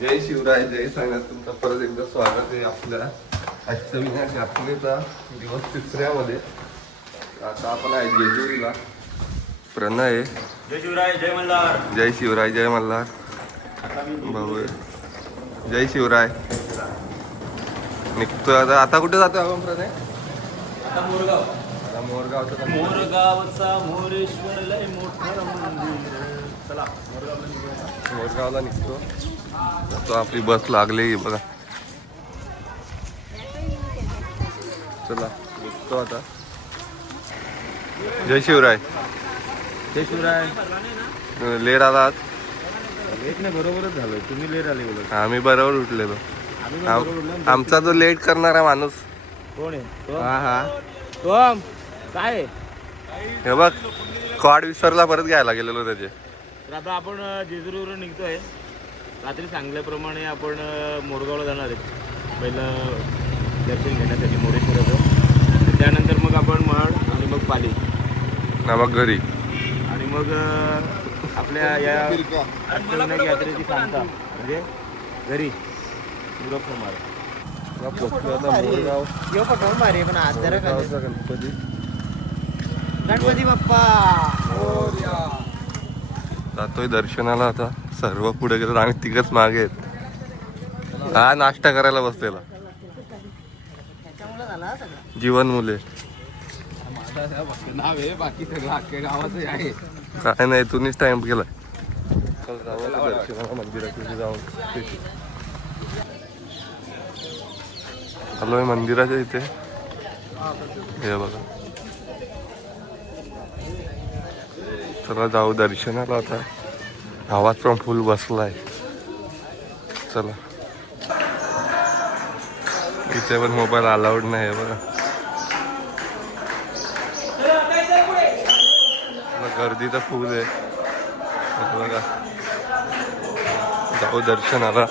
जय शिवराय, जय साईनाथ. तुमचं परत एकदा स्वागत आहे आपल्या अष्टमी यात्रेचा दिवस 3ऱ्यामध्ये. आता आपण आहे जेजुरीला. प्रणय, जय शिवराय, जय मल्हार. जय शिवराय, जय मल्हार. भाऊ जय शिवराय. निघतोय आता कुठे जातोय आपण प्रणय? आता मोरगाव. आता मोरगावचं मोरगावचा मोरेश्वर लय मोठं मंदिर. चला मोरगावला निघूया. मोरगावला निघतो. तो आपली बस लागली बघा. चला निघतो आता. जय शिवराय. जय शिवराय. लेट आला आज. लेट नाही, बरोबरच झालं. तुम्ही लेट आले बोलत. आम्ही बरोबर उठलेलो. आमचा जो लेट करणारा माणूस कोण आहे? हा हा टॉम. काय हे बघ, कॉड विसरला परत घ्यायला गेलेलो त्याचे. तर आता आपण जेजुरीवरून निघतोय. रात्री सांगल्याप्रमाणे आपण मोरगावला जाणार आहे पहिलं दर्शन घेण्यासाठी मोरेश्वराचं. त्यानंतर मग आपण महाड आणि मग पाली ना मग घरी. आणि मग आपल्या या अष्टविनायक यात्रेची सांगता म्हणजे घरी पोचलो आता मोरगाव. पण आज जरा मोरगावचा गणपती. गणपती बाप्पा जातोय दर्शनाला. आता सर्व पुढे गेलो, आम्ही तिघच मागे आहेत. हा नाश्ता करायला बसलेला. जीवन मुले नाव आहे, बाकी सगळं अख्ख्या गावाचं आहे. काय नाही, तुम्हीच टाइम केलाय. दर्शनाला मंदिराच्या जाऊन आलोय मंदिराच्या इथे. हे बघा, चला जाऊ दर्शनाला. आता आवाज पण फुल बसलाय. चला, इथे पण मोबाईल अलाउड नाही आहे बघा. गर्दी तर फुल आहे बघा. जाऊ दर्शनाला.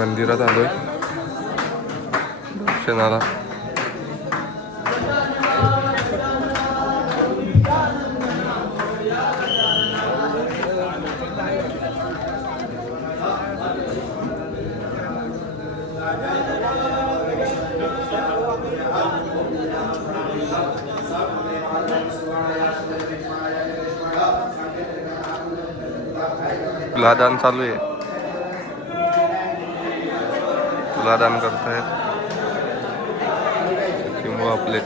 मंदिरात आलोय दर्शनाला. तुलादान चालू आहे. तुलादान करतायत किंवा आपले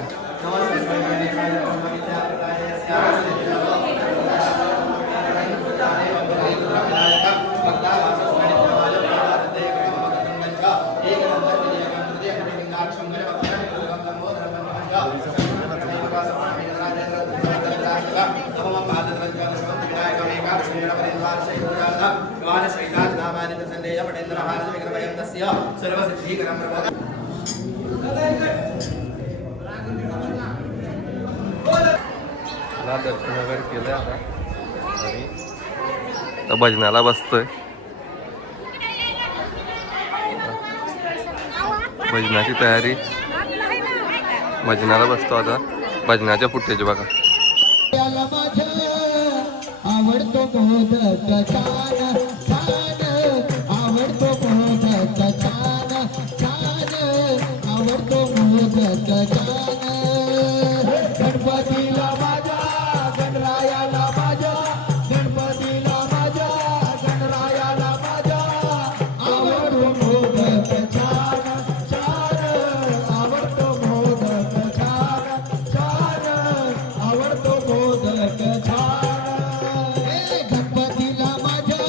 दर्शन वगैरे केलंय आता आणि भजनाला बसतोय. भजनाची तयारी. भजनाला बसतो आता. भजनाच्या फुटेज बघा. आवडतो मोदक छान छान, आवडतो मोदक छान छान, आवडतो मोदक छान. गणपतीला माझ्या, गणरायाला माझ्या, गणपतीला माझ्या, गणरायाला माझ्या, आवडतो मोदक छान छान, आवडतो मोदक छान छान, आवडतो मोदक छान. गणपतीला माझ्या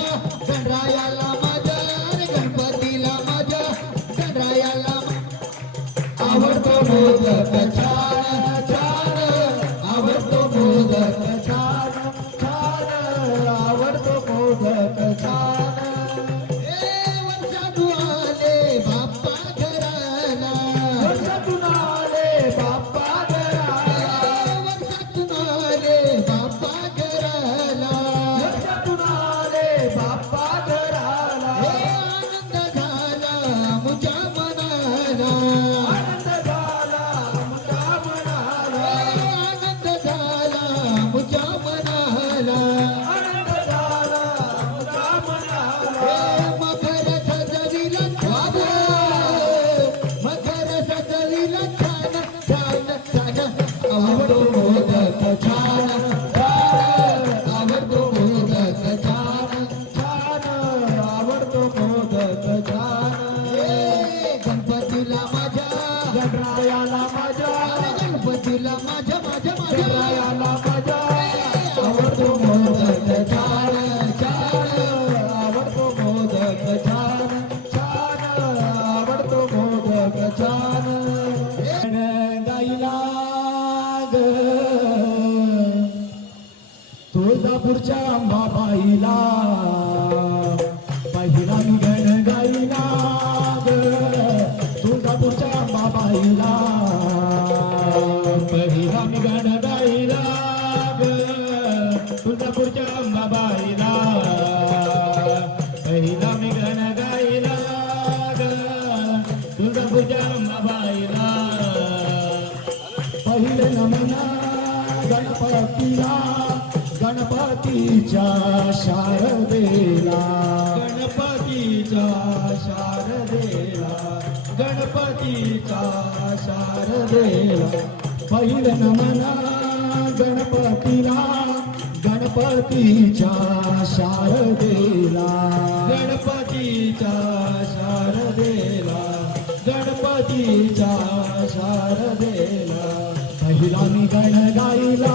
नमन गणपतीला गणपतीच्या शारदेला गणपतीच्या शारदेला गणपतीच्या शारदेला पहिलं नमन गणपतीला गणपतीच्या शारदेला गणपतीच्या शारदेला गणपतीच्या शारदेला पहिला मी गण गाईला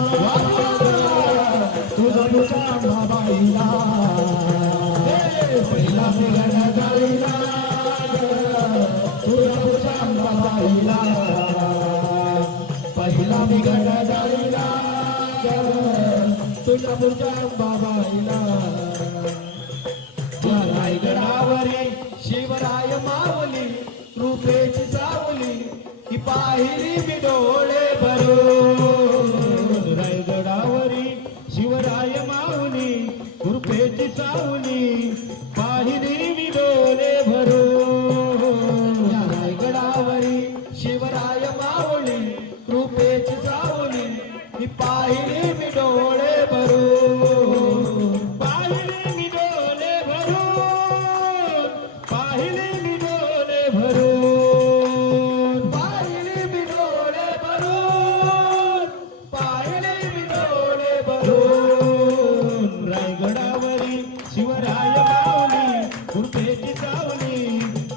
तुझा बाबाईला पहिला मी गण गाईला तुझा बाबाईला पहिला मी गण गाईला तुळजापूरच्या बाबाईला रायगडावरी शिवराय माऊली रूपेची सावली ही पाहिली मी डोळे भरून रायगडावरी शिवराय माऊली रूपेची सावली पाहिली मी डोळे भरून रायगडावरी शिवराय माऊली रूपेची सावली ही पाहिली मी डोळे भरून पाहिली मी डोळे भरून पाहिली मी डोळे भरून पाहिली मी डोळे भरून पाहिली मी डोळे भरून रायगडावरी शिवराय माऊली कृपेची सावली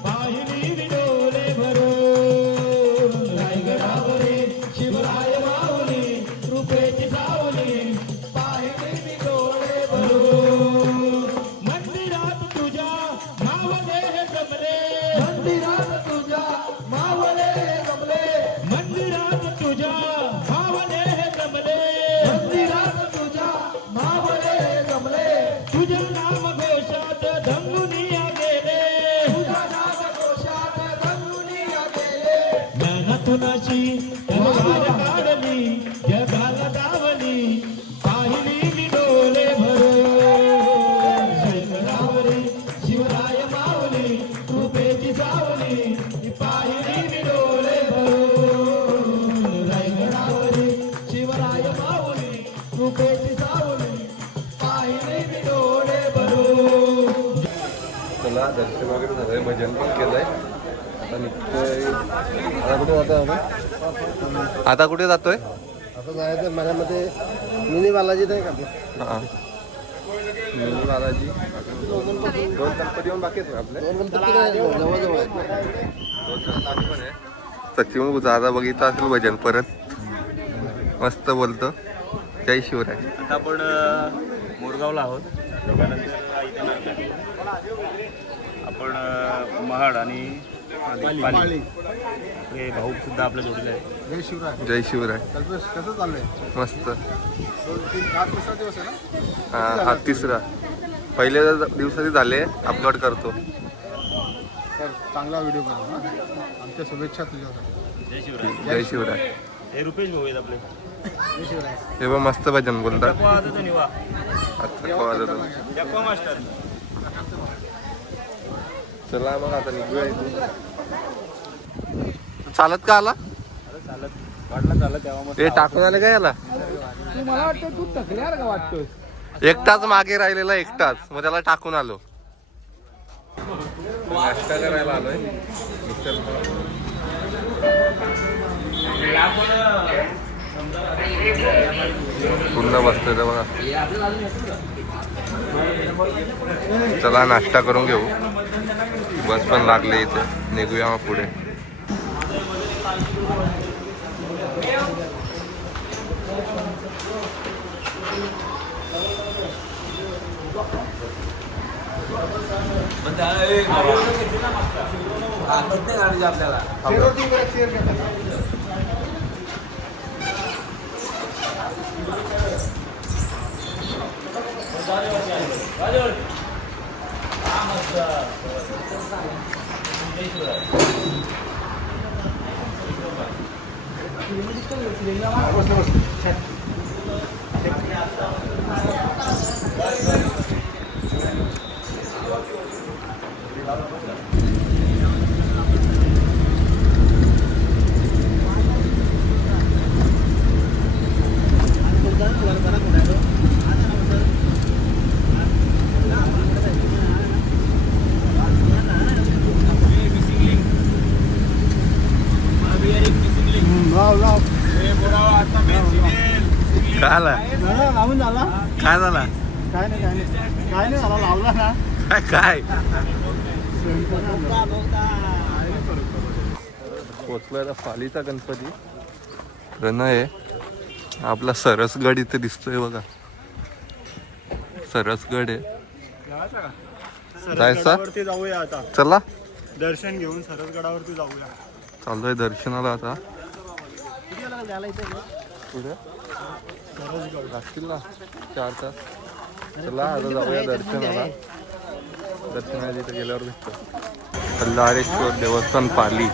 पाहिली मी डोळे भरून रायगडावरी शिवराय माऊली कृपेची सावली पाहिली मी डोळे भरून मंदिरात तुझ्या मावले हे जमले मंदिरात तुझ्या मावले हे जमले मंदिरात तुझ्या मावले हे जमले मंदिरात तुझ्या मावले हे जमले तुझ्या नाम घोषात धंगुनिया गेले तुझ्या नाम घोषात धंगुनिया गेले ज्ञानातून अशी तलवार काढली जगाला दावली पाहिली मी डोळे भरून रायगडावरी शिवराय माऊली कृपेची सावली ही पाहिली मी डोळे भरून रायगडावरी शिवराय माऊली कृपेची सावली पाहिली मी डोळे भरून चला दर्शन वगैरे झालंय भजन पण केलंय आता निघतोय आता कुठे जातोय आता जायचं माझ्या मते मिनी बालाजी नाही का आपलं? हा मिनी बालाजी दोन गणपती येऊन बाकी आहेत ना आपले दोन गणपती काय जवळजवळ आहेत. दोन गणपती पण आहे सचिन दादा बघितलं असेल भजन परत मस्त बोलतो जय शिवराय. आता आपण मोरगावला आहोत त्यानंतर इथे नाटक. आपण महाड आणि पाली हे भाऊ सुद्धा आपल्या जोडीला आहे. जय शिवराय. जय शिवराय. कल्पेश कसं चाललंय? मस्त 2-3 8 तिसरा दिवस आहे ना? हा तिसरा पहिल्या दिवसाची झाले अपलोड करतो. तर चांगला व्हिडिओ करा ना. आमच्या शुभेच्छा तुझ्यासाठी. जय शिवराय. जय शिवराय. हे रुपेश भाऊ आहेत आपले. जय शिवराय. हे बघ मस्त भजन बोलतात. टप्पा वाजवतो निवा अच्छा वाजवतो. टप्पा मास्टर. चला मग आता निघूया इथून. चालत का आला चालत वाटला चालत तेव्हा मस्त हे टाकून आले का याला तू मला वाटतं तू थकल्यावर का वाटतोस? एकटाच मागे राहिलेला एकटाच मग त्याला टाकून आलो. नाश्ता करायला आलोय पूर्ण बसतोय बघा. चला नाश्ता करून घेऊ. बस पण लागले इथे निघूया मग पुढे. काय आला लावून झाला काय झाला काय नाही झाला लावला ना काय पोचलोय आता पालीचा गणपती प्रणय आहे आपला सरसगड इथे दिसतोय बघा सरसगड आहे जायचा वरती जाऊया आता चला दर्शन घेऊन सरसगडावरती जाऊया चाललोय दर्शनाला आता पुढे लागतील ना 4 तास चला आता जाऊया दर्शनाला दर्शनाला तिथे गेल्यावर भेटतो कल्लारेश्वर देवस्थान पाली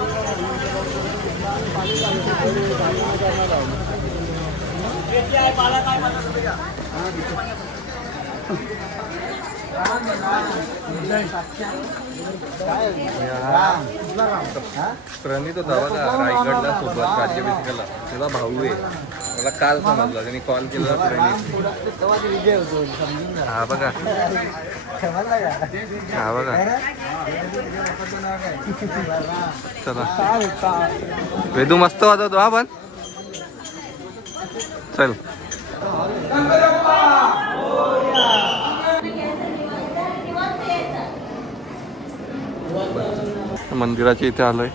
प्रणित होता बघा रायगडला सोबत राज्याभिषेकाला त्याचा भाऊ आहे मला काल समजला त्यांनी कॉल केला प्रणित हा बघा चला वेदू मस्त वाजवतो हा पण चल मंदिराच्या इथे आलोय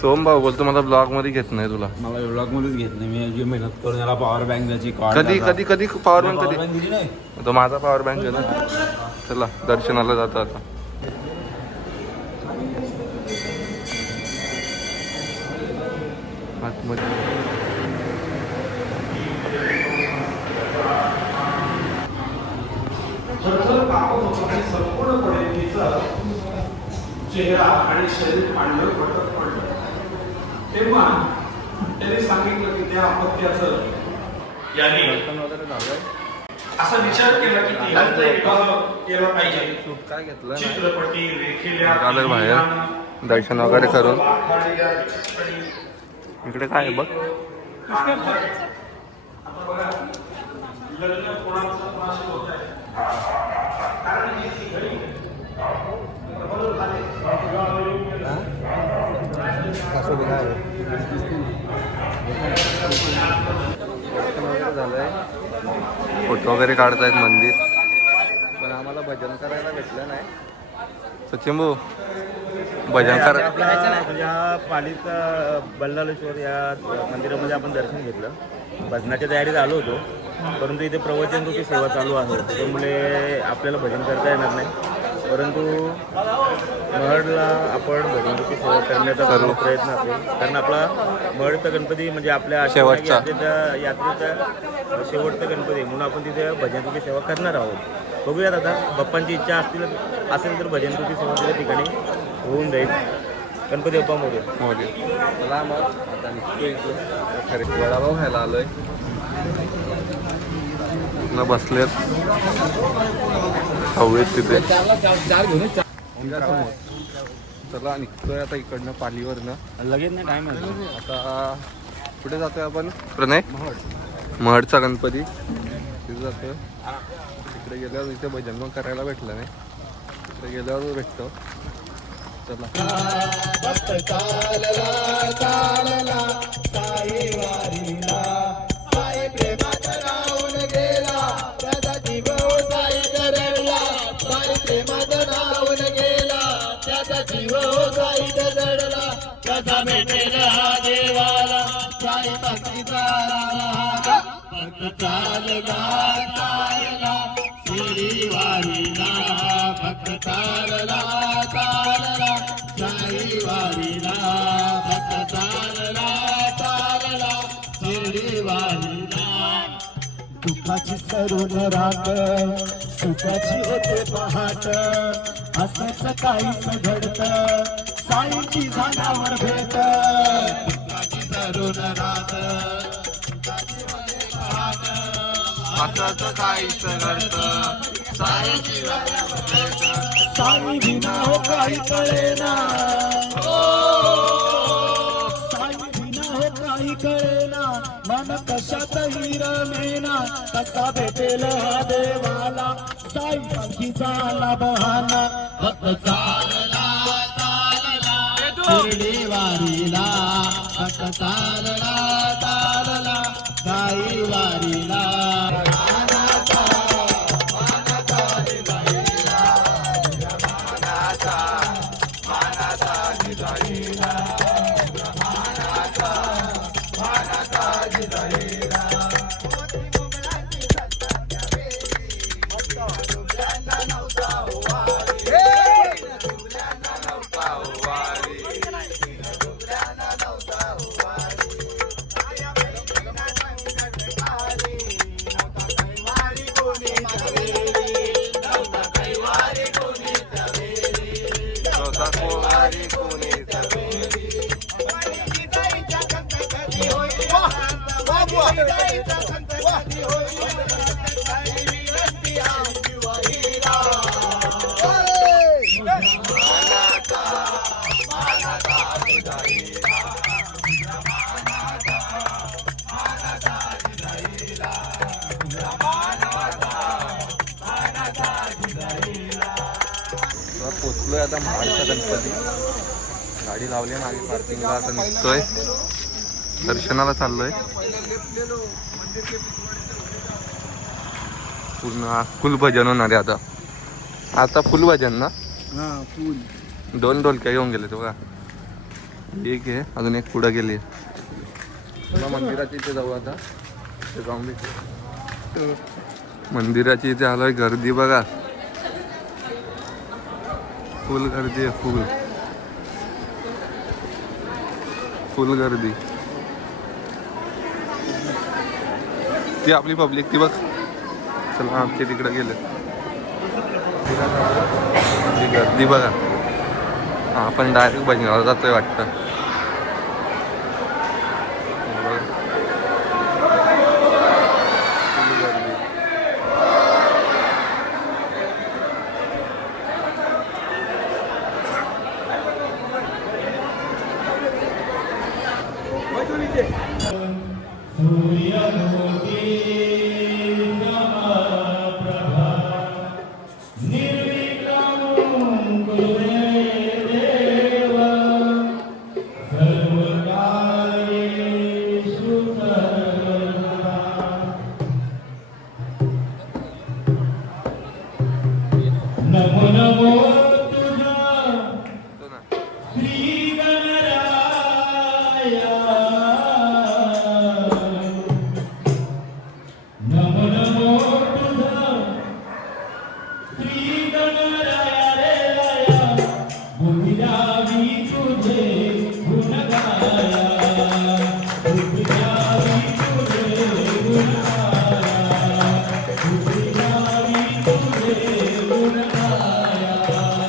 सोम भाऊ बोलतो मला ब्लॉग मध्ये घेत नाही तुला मला ब्लॉग मध्येच घेत नाही मी जी मेहनत करून याला पॉवर बँक द्यायची कधी पॉवर बँक कधी दिली नाही तो माझा पॉवर बँक आहे ना चला दर्शनाला जातो आता आतमध्ये संपूर्णपणे तिचा चेहरा आणि शरीर पांढर पटत पडलं तेव्हा त्यांनी सांगितलं की त्या अपत्याचं यांनी असा विचार केला की तिघांचा विवाह केला पाहिजे काय घेतलं चित्रपटी रेखिल्या आलोय बाहेर दर्शन वगैरे करून इकडे काय आहे बघ आता बघा लग्न कोणाचं कोणाशी होत आहे कारण जी घडी झालंय फोटो वगैरे काढतायत मंदिर पण आम्हाला भजन करायला भेटलं नाही सचिन भाऊ भजन करायला या पालीचा बल्लाळेश्वर या मंदिरामध्ये आपण दर्शन घेतलं भजनाच्या तयारीत आलो होतो परंतु इथे प्रवचन रूपी सेवा चालू आहे त्यामुळे आपल्याला भजन करता येणार नाही परंतु महडला आपण भजन रूपी सेवा करण्याचा सर्व प्रयत्न असेल कारण आपला महडचा गणपती म्हणजे आपल्या शेवटचा यात्रेचा शेवटचा गणपती म्हणून आपण तिथे भजन रूपी सेवा करणार आहोत बघूयात आता बाप्पांची इच्छा असेल तर भजन रूपी सेवा त्या ठिकाणी होऊन जाईल गणपती बाप्पा मोरे चला मग आता निघतो इथलं खरे वडापाव खायला आलोय न बसलेत हवेत तिथे चला निघतोय आता इकडनं पालीवरनं लगेच नाही टाइम आहे आता कुठे जातोय आपण प्रणय महडचा गणपती तिथे जातोय तिकडे गेल्यावर इथे भजन पण करायला भेटलं नाही तिकडे गेल्यावर भेटतो चला दुःखाची सरून रात सुखाची होते पहाट असंच काहीच घडत साईची झाल्यावर भेट दुःखाची सरून रात असंच काहीच घडत साईची साई विना हो काही कळेना साई विना हो काही कळेना मन कशातही रमेना कसा भेटेल हा देवाला साई पंखीचा बहाना भक्त चालला शिर्डी वारीला तारला तारला गाई वारीला पोचलोय आता महाडचा गणपती. गाडी लावली मागे पार्किंगला. आता निघतोय, दर्शनाला चाललोय. पूर्ण फुल भजन होणार आहे आता फुल भजन ना. फुल 2 ढोलक्या घेऊन गेले बघा. एक आहे, अजून एक पुढे गेली. मंदिराच्या इथे जाऊ आता. ते जाऊन भेटू. मंदिराची इथे आलोय. गर्दी बघा, फुल गर्दी आहे. फुल गर्दी. ती आपली पब्लिक ती बघ. चला आमच्या तिकडे गेले. ती गर्दी बघा. आपण डायरेक्ट भजनाला जातोय वाटतं. नमो नमो तुझा श्री गणराया. नमो नमो तुझा श्री गणराया रे राया. बुद्धी द्यावी तुझे गुण गाया. बुद्धी द्यावी तुझे गुण गाया. बुद्धी द्यावी तुझे गुण गाया.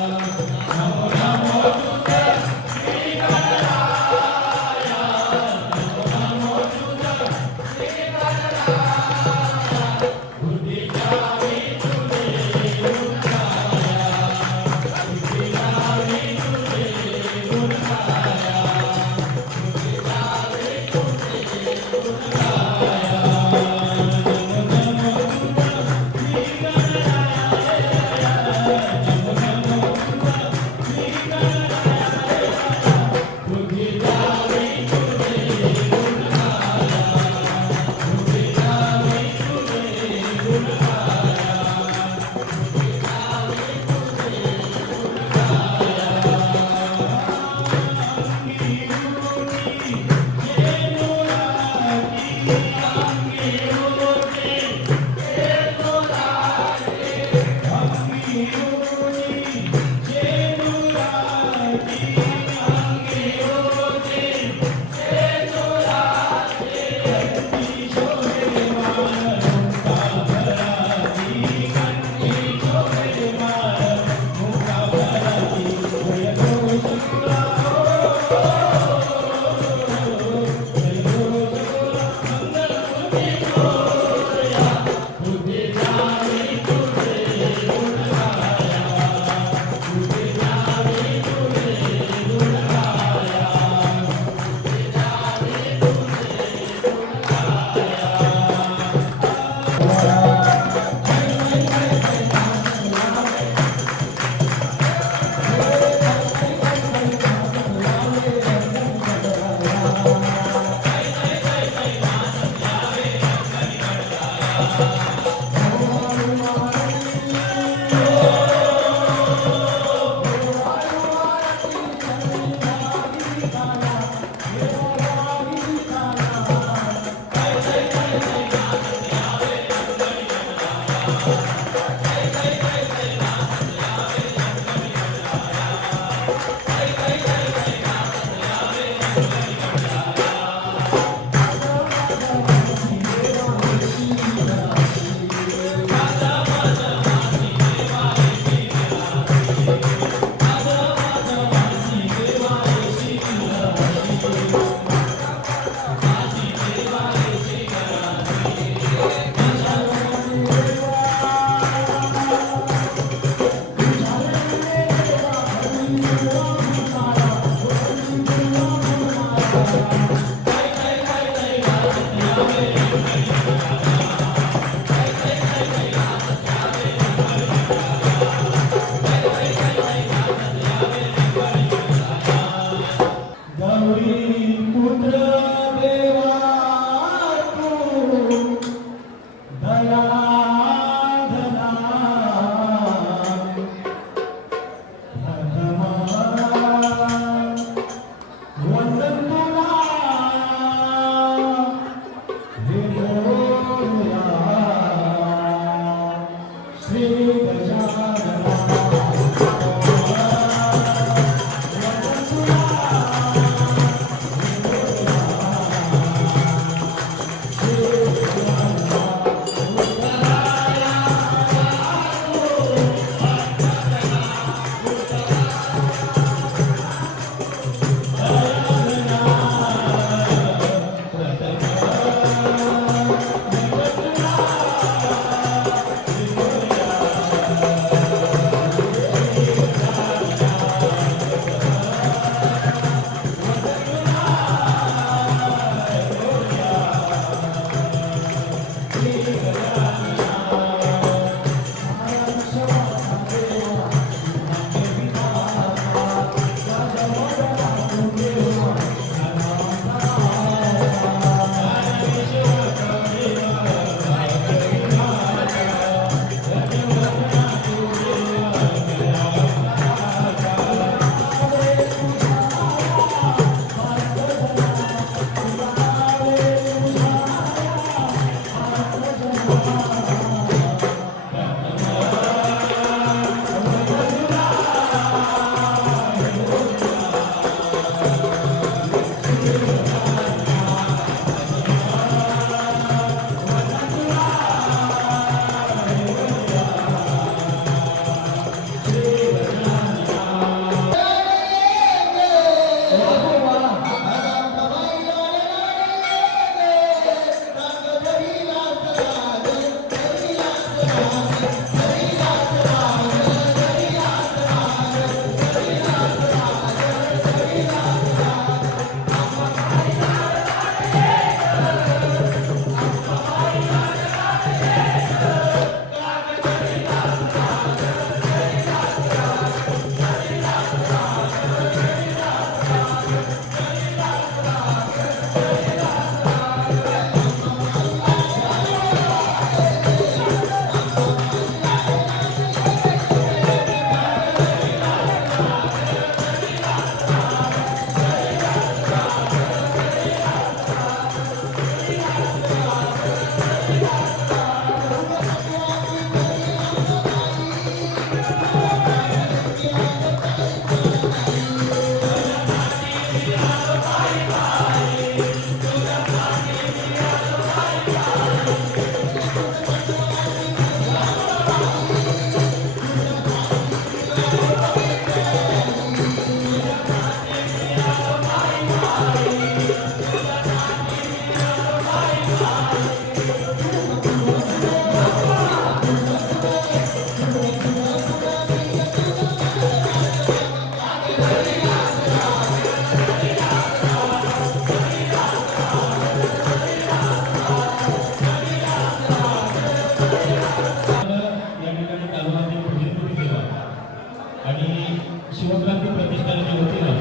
शिवक्रांती प्रतिष्ठानाच्या वतीनं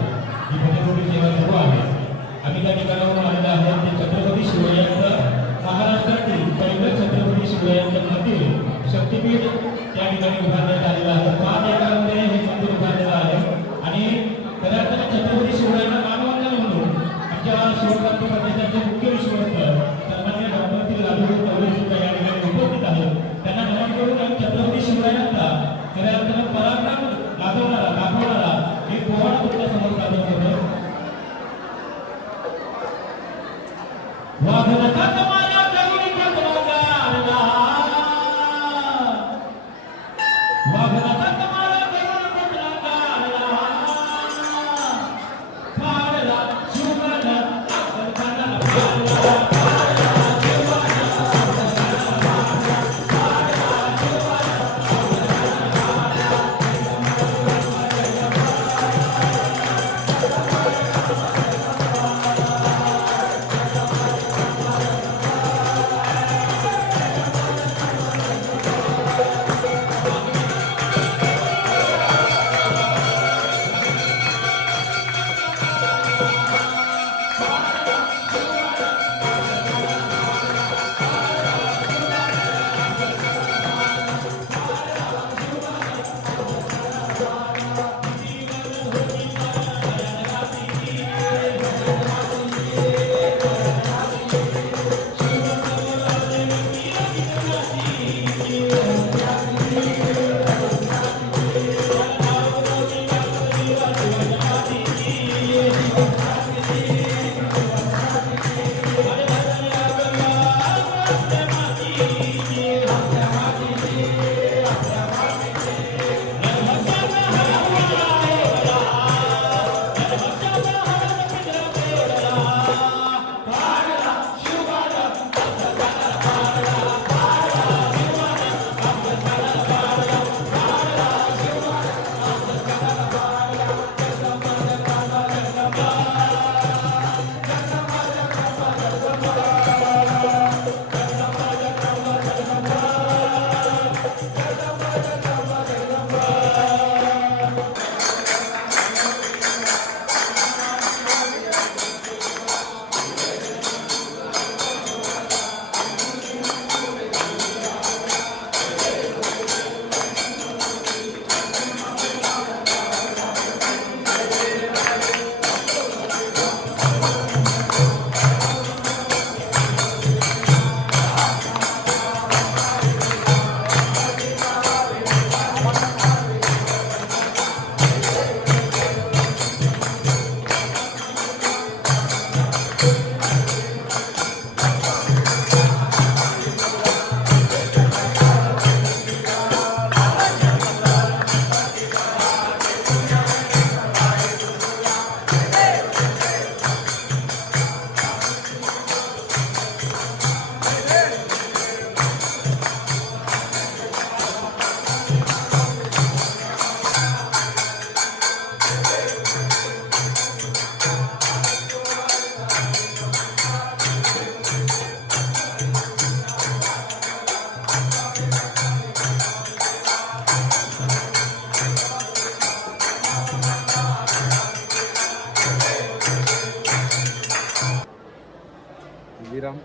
ही भजनमंडळी सेवा सुरू आहे. आम्ही त्या ठिकाणावरून आलेलो आहोत. ते छत्रपती शिवरायांचं महाराष्ट्रातील पहिलं छत्रपती शिवरायांचं मंदिर शक्तीपीठ त्या ठिकाणी उभारण्यात आलेलं आहे. 5 एकरामध्ये हे मंदिर उभारलेलं आहे आणि खऱ्या अर्थाने छत्रपती शिवरायांना मानवंदन म्हणून आमच्या शिवक्रांती प्रतिष्ठानचे मुख्य विश्वस्त सन्माननीय डॉक्टर लालू कवळे सुद्धा या ठिकाणी उपस्थित आहेत. त्यांना नमन करून आम्ही छत्रपती शिवरायांचा खऱ्या अर्थाने पराक्रम दाखवणारा एक पोवाडा तुमच्या समोर सादर करतो. वाघनकात माझ्या करुणी पत्राला आला, वाघनकात माझ्या करुणी पत्राला आला, फाडला शिवराला फाडला फाडला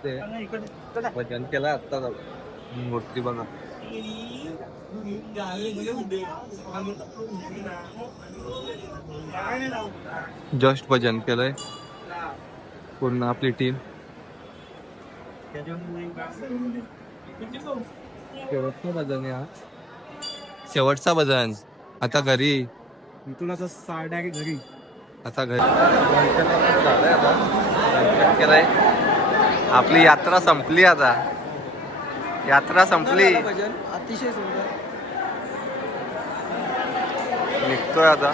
ते भजन केलं आत्ता मूर्ती बघा. जस्ट भजन केलंय पूर्ण आपली टीम. शेवटचं भजन आहे हा. शेवटचा भजन. आता घरी तुला साड्या घरी आता घरी झालंय आता. दर्शन केलंय. आपली यात्रा संपली आता. यात्रा संपली. अतिशय सुंदर. निघतोय आता.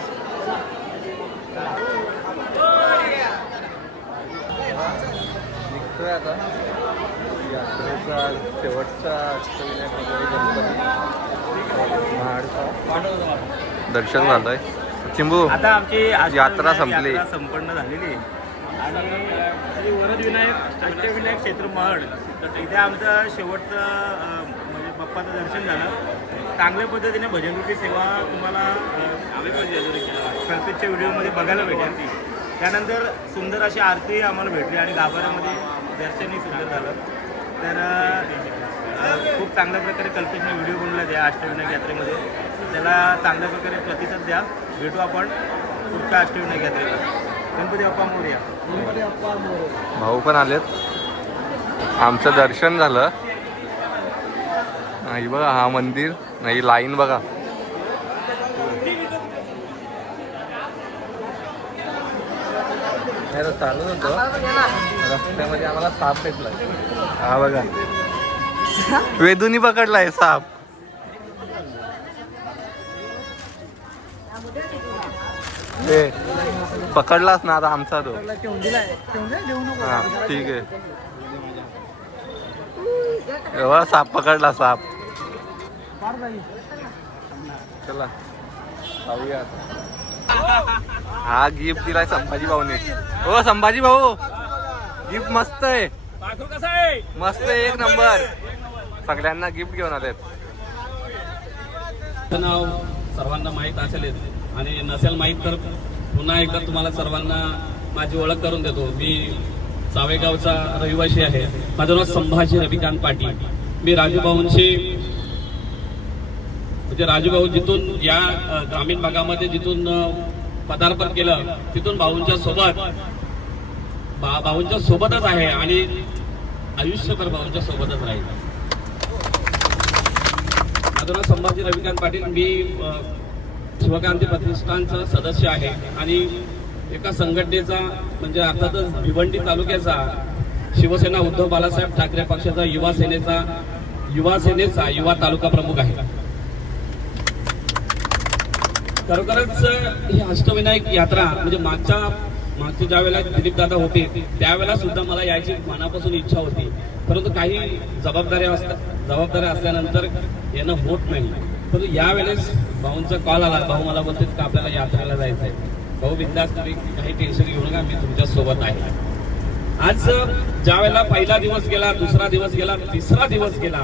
निघतोय आता. यात्रेचा शेवटचा अष्टविनायक गणपती महाडचा दर्शन झालंय. चिंबू आता आमची यात्रा संपली. यात्रा संपन्न झालेली आहे. आणि श्री वरदविनायक अष्टविनायक क्षेत्र महड इथे आमचं शेवटचं म्हणजे बाप्पाचं दर्शन झालं. चांगल्या पद्धतीने भजनरूपी सेवा तुम्हाला कल्पेशच्या व्हिडिओमध्ये बघायला भेटेल ती. त्यानंतर सुंदर अशी आरती आम्हाला भेटली आणि गाभाऱ्यामध्ये दर्शनही सुंदर झालं. तर खूप चांगल्या प्रकारे कल्पेशने व्हिडिओ बनवला त्या अष्टविनायक यात्रेमध्ये. त्याला चांगल्या प्रकारे प्रतिसाद द्या. भेटू आपण पुढच्या अष्टविनायक यात्रेला. गणपती बाप्पा मोरया. भाऊ पण आलेत. आमचं दर्शन झालं. नाही बघा हा मंदिर नाही लाईन बघा. चालू होतं रस्त्यामध्ये आम्हाला साप भेटलाय. हा बघा वेदूनी पकडलाय साप. पकडलाच ना आता आमचा तो. हा ठीक आहे. एवढा साप पकडला साप. चला जाऊया. हा गिफ्ट दिलाय संभाजी भाऊने. हो संभाजी भाऊ गिफ्ट मस्त आहे. कसा आहे? मस्त आहे एक नंबर. सगळ्यांना गिफ्ट घेऊन आलेत. नाव सर्वांना माहीत असेलच आणि नसेल माहीत तर पुन्हा एकदा तुम्हाला सर्वांना माझी ओळख करून देतो. मी सावेगावचा रहिवासी आहे. माझं नाव संभाजी रविकांत पाटील. मी राजूभाऊंशी म्हणजे राजूभाऊ जिथून या ग्रामीण भागामध्ये जिथून पदार्पण केलं तिथून भाऊंच्या सोबतच आहे आणि आयुष्यभर भाऊंच्या सोबतच राहील. माझं नाव संभाजी रविकांत पाटील. मी शिवकांती प्रतिष्ठानचा सदस्य आहे आणि एका संघटनेचा म्हणजे अर्थातच भिवंडी तालुक्याचा शिवसेना उद्धव बाळासाहेब ठाकरे पक्षाचा युवा सेनेचा युवा तालुका प्रमुख आहे. खरोखरच ही अष्टविनायक यात्रा म्हणजे मागच्या ज्या वेळेला दिलीप दादा होते त्यावेळेला सुद्धा मला यायची मनापासून इच्छा होती. परंतु काही जबाबदाऱ्या असल्यानंतर येणं होत नाही. परंतु यावेळेस भाऊंचा कॉल आला. भाऊ मला बोलते का आपल्याला यात्रेला जायचं आहे. भाऊ बिंदास तुम्ही काही टेन्शन घेऊ नका मी तुमच्या सोबत आहे. आज ज्या वेळेला पहिला दिवस गेला, दुसरा दिवस गेला, तिसरा दिवस गेला,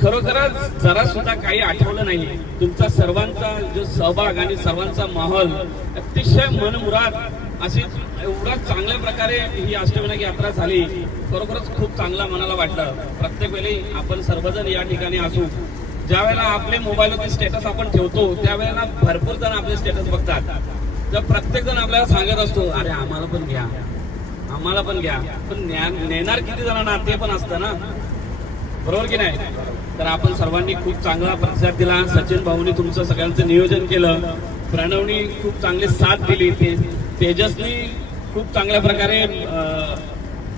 खरोखरच जरा सुद्धा काही आठवलं नाही. तुमचा सर्वांचा जो सहभाग आणि सर्वांचा माहोल अतिशय मनमुराद अशी एवढा चांगल्या प्रकारे ही अष्टविनायक यात्रा झाली. खरोखरच खूप चांगला मनाला वाटलं. प्रत्येक वेळी आपण सर्वजण या ठिकाणी असू. ज्या वेळेला आपले मोबाईलवरती स्टेटस आपण ठेवतो त्यावेळेला भरपूर जण आपले स्टेटस बघतात. तर प्रत्येक जण आपल्याला सांगत असतो अरे आम्हाला पण घ्या, आम्हाला पण घ्या. पण नेणार किती जणांना ते पण असतं ना, बरोबर की नाही. तर आपण सर्वांनी खूप चांगला प्रतिसाद दिला. सचिन भाऊनी तुमचं सगळ्यांचं नियोजन केलं. प्रणवनी खूप चांगली साथ दिली. तेजसनी खूप चांगल्या प्रकारे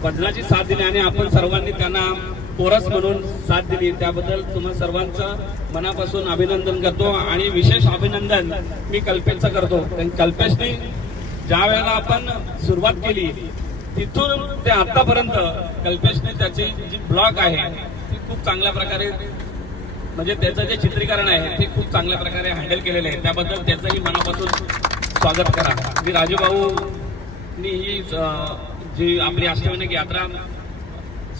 भजनाची साथ दिली आणि आपण सर्वांनी त्यांना कोरस म्हणून साथ दिली. त्याबद्दल तुम्हा सर्वांचं मनापासून अभिनंदन करतो आणि विशेष अभिनंदन मी कल्पेशचं करतो. कल्पेशने ज्या वेळेला आपण सुरुवात केली तिथून ते आतापर्यंत कल्पेशने त्याची जी ब्लॉग आहे ती खूप चांगल्या प्रकारे म्हणजे त्याचं जे चित्रीकरण आहे ते खूप चांगल्या प्रकारे हँडल केलेलं आहे. त्याबद्दल त्याचंही मनापासून स्वागत करा. मी राजूभाऊनी ही जी आपली अष्टविनायक यात्रा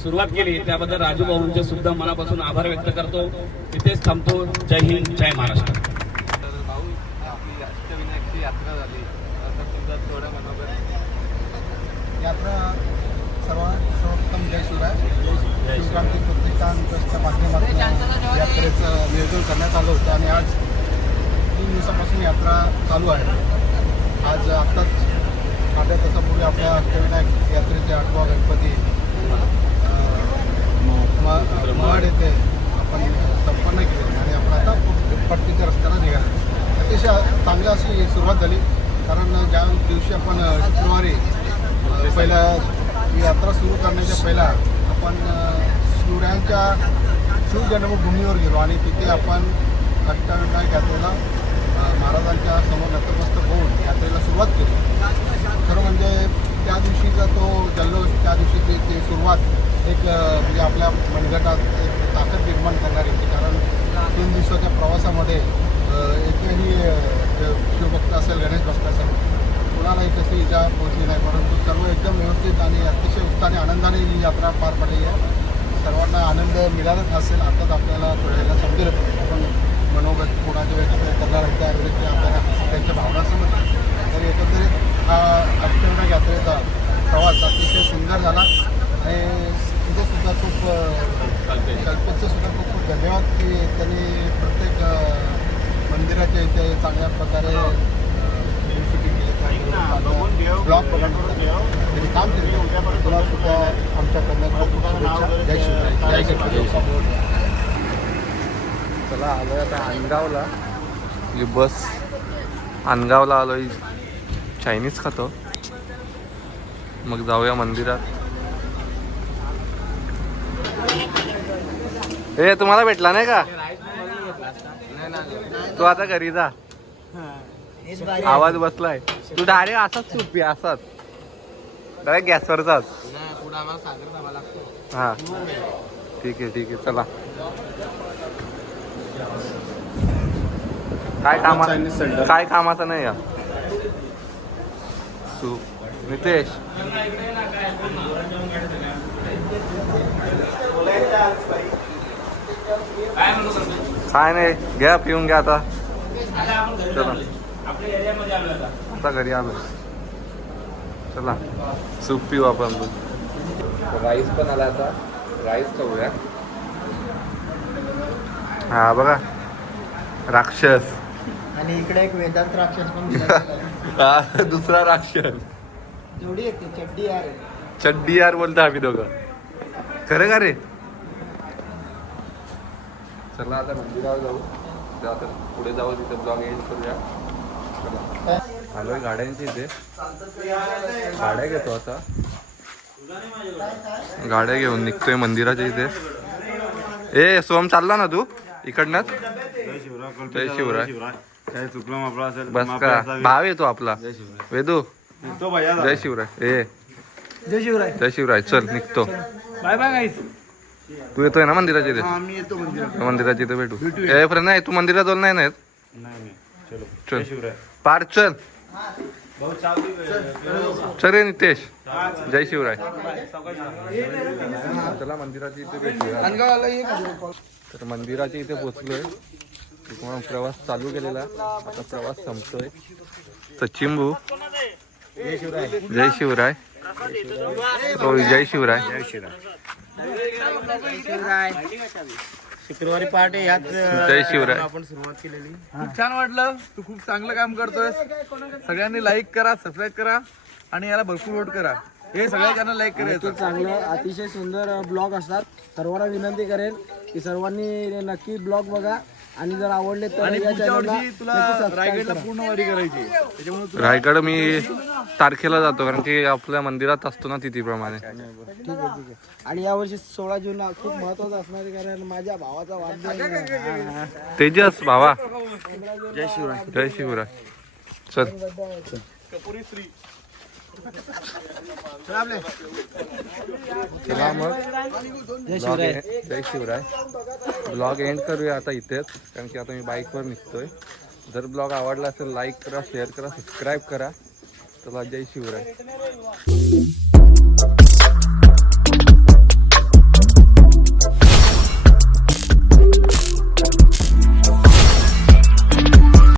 सुरुवात केली त्याबद्दल राजूभाऊंचे सुद्धा मनापासून आभार व्यक्त करतो. तिथेच थांबतो. जय हिंद, जय महाराष्ट्र. तर भाऊ आपली अष्टविनायकची यात्रा झाली. आता तुमचा थोडं मनोगत. यात्रा सर्वप्रथम जय शिवराय. विश्रांती पत्रिका ट्रस्टच्या माध्यमातून यात्रेचं नियोजन करण्यात आलं होतं आणि आज 3 दिवसापासून यात्रा चालू आहे. आज आत्ताच अर्ध्या तासापूर्वी आपल्या अष्टविनायक यात्रेचे 8वा गणपती महड येथे आपण संपन्न केले आणि आपण आता परतीच्या रस्त्याला निघालो. अतिशय चांगली अशी सुरुवात झाली, कारण ज्या दिवशी आपण शुक्रवारी पहिला यात्रा सुरू करण्याच्या पहिला आपण शिवरायांच्या शिवजन्मभूमीवर गेलो आणि तिथे आपण अष्टविनायक यात्रेला महाराजांच्या समोर नतमस्तक होऊन यात्रेला सुरुवात केली. खरं म्हणजे त्या दिवशीचा तो जल्लोष, त्या दिवशीची ती सुरुवात एक म्हणजे आपल्या मनगटात एक ताकद निर्माण करणारी होती. कारण 3 दिवसाच्या प्रवासामध्ये एकही शिवभक्त असेल, गणेश भक्त असेल, कोणालाही कशी इजा पोहोचली नाही, परंतु सर्व एकदम व्यवस्थित आणि अतिशय उत्साहाने आनंदाने ही यात्रा पार पडली आहे. सर्वांना आनंद मिळालाच असेल. आताच आपल्याला थोड्या वेळेला समजेल आपण मनोगत कोणाच्या व्यक्त करणार आहे, त्यावेळेस आपल्याला त्यांच्या भावना समजतात. तर एकंदरीत हा अष्टविनायक यात्रेचा प्रवास अतिशय सुंदर झाला आणि तिथेसुद्धा खूप कल्पतचं सुद्धा खूप खूप धन्यवाद की त्यांनी प्रत्येक मंदिराच्या इथे चांगल्या प्रकारे ब्लॉक त्यांनी काम केलं. तुला सुद्धा आमच्याकडनं खूप खूप शुभेच्छा. जय शिवराय. जय शिवराय. चला आलोय आता अनगावला. ही बस अनगावला आलोय. चायनीज खातो, मग जाऊया मंदिरात. ए तुम्हाला भेटला नाही का? तू आता घरी जा. आवाज बसलाय. तू डायरेक्ट असाच चुपी असाच डायरेक्ट गॅसवरचाच. हा ठीक आहे चला. काय कामाचं नाही या तू नितेश. काय नाही, घ्या पिऊन घ्या आता. चला आता घरी आलो. चला सूप पिऊ आपण. राईस पण आला, आता राईस खाऊया. हा बघा राक्षस. आणि इकडे एक वेदांत राक्षस पण दिला. हा दुसरा राक्षस. जोडी येते चड्डी यार. चड्डी यार बोलतो आम्ही दोघं. खरं का रे? चला आता मंदिरावर जाऊ. आता पुढे जाऊ, तिथे ब्लॉग एंड करूया. चला आलोय गाड्यांची इथे. गाड्या घेतो आता. गाड्या घेऊन निघतोय मंदिराच्या इथे. ए सोम चालला ना तू इकडनंच? जय शिवराय. काय चुकलं आपला असेल बस का भाव येतो आपला वेदू. जय शिवराय. जय शिवराय. जय शिवराय. चल निघतो. बाय बाय गाईस. तू येतोय ना मंदिराच्या इथे? आम्ही येतो मंदिरात. मंदिराच्या इथे भेटू. ए फ्रेंड नाही, तू मंदिरात जाऊन नाही चल पार चल. चल रे नितेश. जय शिवराय. चला मंदिराच्या इथे भेटूया. तर मंदिराच्या इथे पोचलोय. तिकडून प्रवास चालू केलेला, आता प्रवास संपतोय. सचिन भाऊ जय शिवराय. हो जय शिवराय. शुक्रवारी पहाटे यात जय शिवराय. आपण सुरुवात केलेली. खूप छान वाटलं. तू खूप चांगलं काम करतोय. सगळ्यांनी लाईक करा, सबस्क्राईब करा आणि याला भरपूर वोट करा. हे सगळ्या चॅनल लाईक करायचं. चांगलं अतिशय सुंदर ब्लॉग असतात. सर्वांना विनंती करेन की सर्वांनी नक्की ब्लॉग बघा आणि जर आवडले तर आणि या पुढच्या चॅनलला वर्षी तुला रायगडला पूर्ण वारी करायची. त्याच्यामुळे रायगड मी तारखेला जातो, कारण की आपल्या मंदिरात असतो ना तिथीप्रमाणे. ठीक आहे. आणि यावर्षी 16 जून खूप महत्वाचं असणार आहे, कारण माझ्या भावाचा वाढदिवस. तेजस भावा जय शिवराय. चल चला मग जय शिवराय. ब्लॉग एंड करूया आता इथेच, कारण की आता मी बाईकवर निघतोय. जर ब्लॉग आवडला असेल लाईक करा, शेअर करा, सबस्क्राईब करा. चला जय शिवराय.